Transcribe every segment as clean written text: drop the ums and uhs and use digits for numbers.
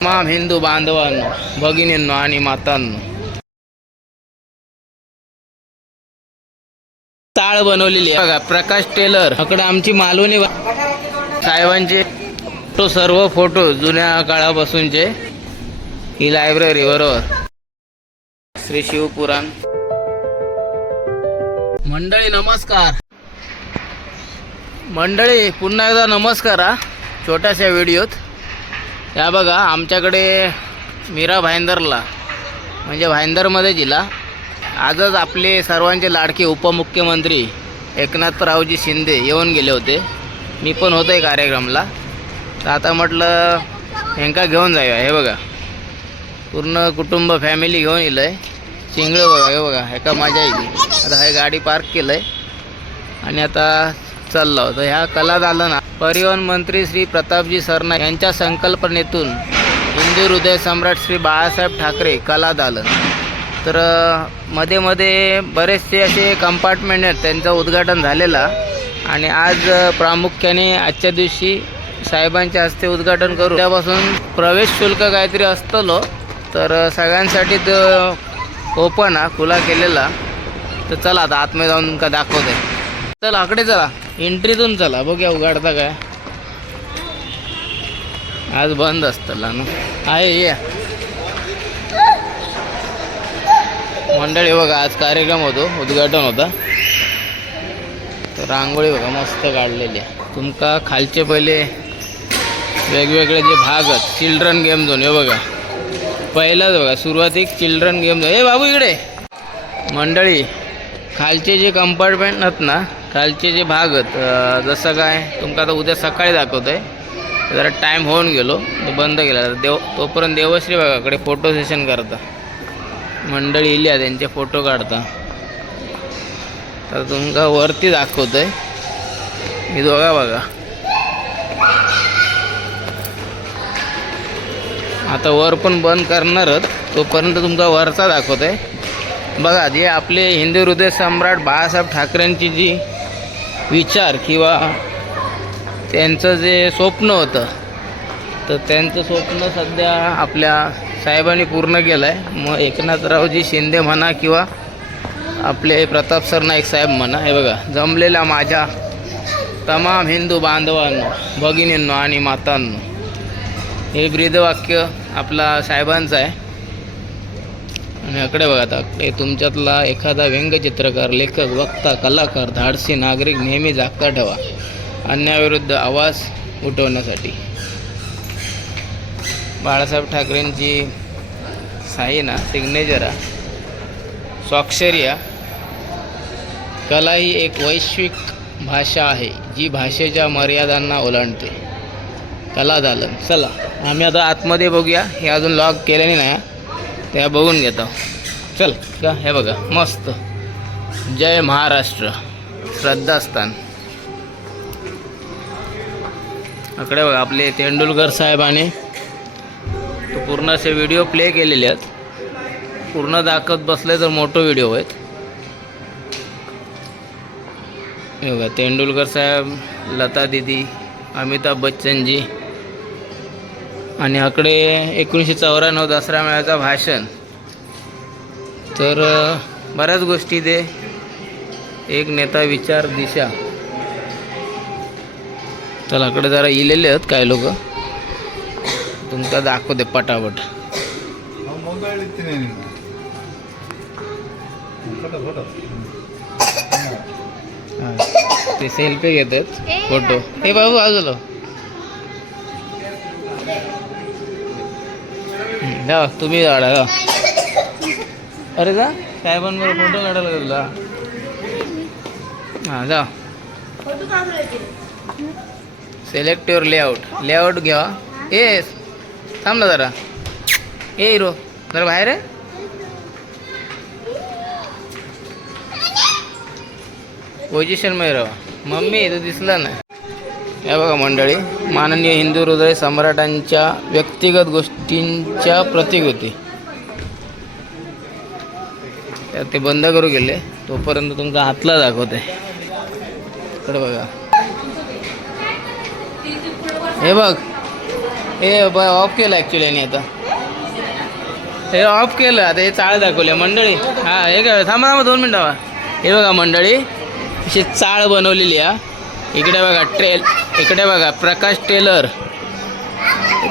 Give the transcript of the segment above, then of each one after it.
तमाम हिंदू बांधवांनो, भगिनींनो आणि मातांनो, टाळ बनवलेली आहे बघा. प्रकाश टेलर इकडे आमची मालवणी साहेबांचे तो सर्व फोटो जुन्या काळापासूनचे. ही लायब्ररी बरोबर श्री शिवपुराण. मंडळी नमस्कार. मंडळी पुन्हा एकदा नमस्कार. छोट्याशा व्हिडिओत या बघा, आमच्याकडे मीरा भाईंदरला म्हणजे भाईंदरमध्ये जिल्हा आजच आपले सर्वांचे लाडके उपमुख्यमंत्री एकनाथरावजी शिंदे येऊन गेले होते. मी पण होतो आहे कार्यक्रमला. तर आता म्हटलं ह्यांका घेऊन जाऊया. हे बघा पूर्ण कुटुंब फॅमिली घेऊन येलं आहे. चिंगळं बघा, हे बघा ह्याका मजा येईल. आता हे गाडी पार्क केलं आहे आणि आता चाललो होतं. ह्या कला दालन परिवहन मंत्री श्री प्रतापजी सरनाईक यांच्या संकल्पनेतून हिंदू हृदय सम्राट श्री बाळासाहेब ठाकरे कला दालन. तर मध्ये मध्ये बरेचसे असे कंपार्टमेंट आहेत, त्यांचं उद्घाटन झालेलं आणि आज प्रामुख्याने आजच्या दिवशी साहेबांच्या हस्ते उद्घाटन करू. त्यापासून प्रवेश शुल्क काहीतरी असतलो, तर सगळ्यांसाठी तो ओपन खुला केलेला. तर चला आता आतमध्ये जाऊन का दाखवते. चला आकडे चला, एंट्रीतून चला बघूया उघडता काय. आज बंद असतं ना आहे. ये मंडळी बघा, आज कार्यक्रम होतो, उद्घाटन होता. तर रांगोळी बघा मस्त काढलेली आहे. तुमका खालचे पहिले वेगवेगळे जे भाग आहेत, चिल्ड्रन गेम झोन. हे बघा पहिलाच बघा सुरुवातीक चिल्ड्रन गेम झोन. हे बाबू इकडे. मंडळी खालचे जे कंपार्टमेंट आहेत ना, खालचे जे भाग आहेत, जसं काय तुमका आता उद्या सकाळी दाखवतो आहे. जरा टाईम होऊन गेलो तर बंद केला. तोपर्यंत देवश्री बघाकडे फोटो सेशन करता. मंडळी इल्या त्यांचे फोटो काढता. तर तुमका वरती दाखवतो आहे. मी दोघा बघा आता वर पण बंद करणारच, तोपर्यंत तुमका वरचा दाखवतो आहे. बघा जे आपले हिंदू हृदय सम्राट बाळासाहेब ठाकरेंची जी विचार किंवा त्यांचं जे स्वप्न होतं, तर त्यांचं स्वप्न सध्या आपल्या साहेबांनी पूर्ण केलं आहे. मग एकनाथरावजी शिंदे म्हणा किंवा आपले प्रताप सरनाईक साहेब म्हणा, हे बघा जमलेल्या माझ्या तमाम हिंदू बांधवांनो, भगिनींनो आणि मातांनो, हे ब्रीदवाक्य आपला साहेबांचं आहे. आणि इकडे बघा आता हे तुमच्यातला एखादा व्यंगचित्रकार, लेखक, वक्ता, कलाकार, धाडसी नागरिक नेहमी जागता ठेवा अन्यायाविरुद्ध आवाज उठवण्यासाठी. बाळासाहेब ठाकरेंची साई ना सिग्नेचर स्वाक्षरी. कला ही एक वैश्विक भाषा आहे जी भाषेच्या मर्यादांना ओलांडते. कला दालन. चला आम्ही आता आतमध्ये बघूया. हे अजून लॉग केल्याने नाही, त्या बघून घेतो. चल का. हे बघा मस्त जय महाराष्ट्र श्रद्धास्थान. इकडे बघा आपले तेंडुलकर साहेबांनी पूर्ण असे व्हिडिओ प्ले केलेले आहेत. पूर्ण दाखवत बसले तर मोठं व्हिडिओ आहेत. हे बघा तेंडुलकर साहेब, लता दीदी, अमिताभ बच्चनजी. आणि इकडे 1994 दसरा मेळ्याचं भाषण. तर बऱ्याच गोष्टी ते एक नेता विचार दिशा. तर इकडे जरा इलेले आहेत काय लोक, तुमका दाखवते पटापट. ते सेल्फी घेतात फोटो. हे बाबू बाजूला जा, तुम्ही काढा जा. अरे जा साहेबांवर फोटो काढायला तुला. हां जा. सिलेक्ट युअर लेआउट घ्या. ए थांब ना जरा. ए हिरो जरा बाहेर आहे. पोझिशनमध्ये राहा. मम्मी तो दिसला नाही. हे बघा मंडळी, माननीय हिंदू हृदय सम्राटांच्या व्यक्तिगत गोष्टींच्या प्रतिकृती. ते बंद करू गेले, तोपर्यंत तुमचा हातला दाखवते. इकडे बघा. हे बघ हे ऑफ केलं ॲक्च्युली यांनी आता. हे ऑफ केलं आता. हे चाळ दाखवले मंडळी. हां हे काय थांबा 2 मिनटं. हे बघा मंडळी अशी चाळ बनवलेली आहे. इकडे बघा इकडे बघा प्रकाश टेलर.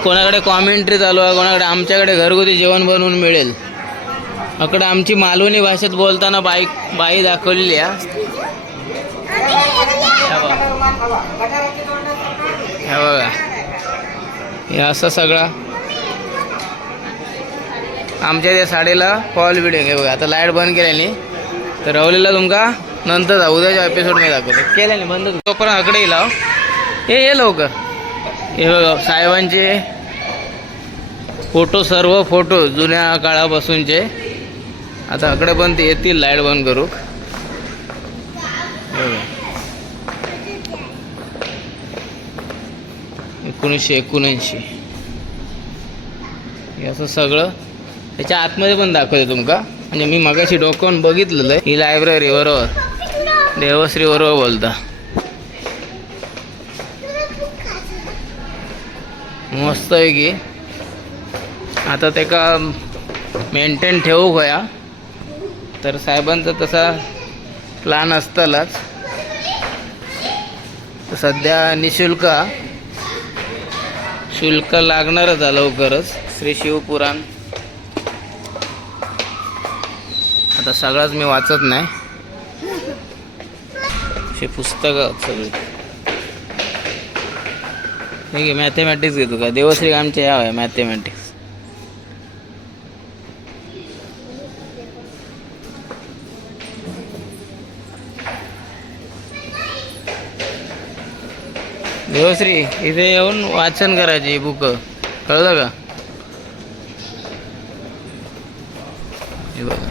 कोणाकडे कॉमेंट्री चालू आहे, कोणाकडे आमच्याकडे घरगुती जेवण बनवून मिळेल. अकडे आमची मालवणी भाषेत बोलताना बाई दाखवलेली आहे. हे बघा हे असं सगळा आमच्या त्या साडीला फॉल बिडिंग. हे बघा आता लाईट बंद केल्याने तर रवलेला तुमका नंतर उद्याच्या एपिसोडमध्ये दाखवते. केल्याने बंद तोपर्यंत आकडे लाव. हे लवकर. हे बघा साहेबांचे फोटो, सर्व फोटो जुन्या काळापासूनचे आता आकडे पण ते येतील लाईट बंद करू. 1979 हे असं सगळं त्याच्या आतमध्ये पण दाखवते तुमका. म्हणजे मी मगाशी डोकवून बघितलेलं आहे. ही लायब्ररी बरोबर देवश्री बरोबर बोलता. मस्त आहे की. आता ते का मेंटेन ठेवू होया तर साहेबांचा तसा प्लॅन असतालाच. सध्या निशुल्क शुल्क लागणारच आहे लवकरच. श्री शिवपुराण आता सगळंच मी वाचत नाही. अशी पुस्तकं सगळी. ठीक आहे मॅथमॅटिक्स घेतो का. देवश्री आमचे याव आहे मॅथमॅटिक्स. देवश्री इथे येऊन वाचन करायची बुक. कळलं का. हे बघा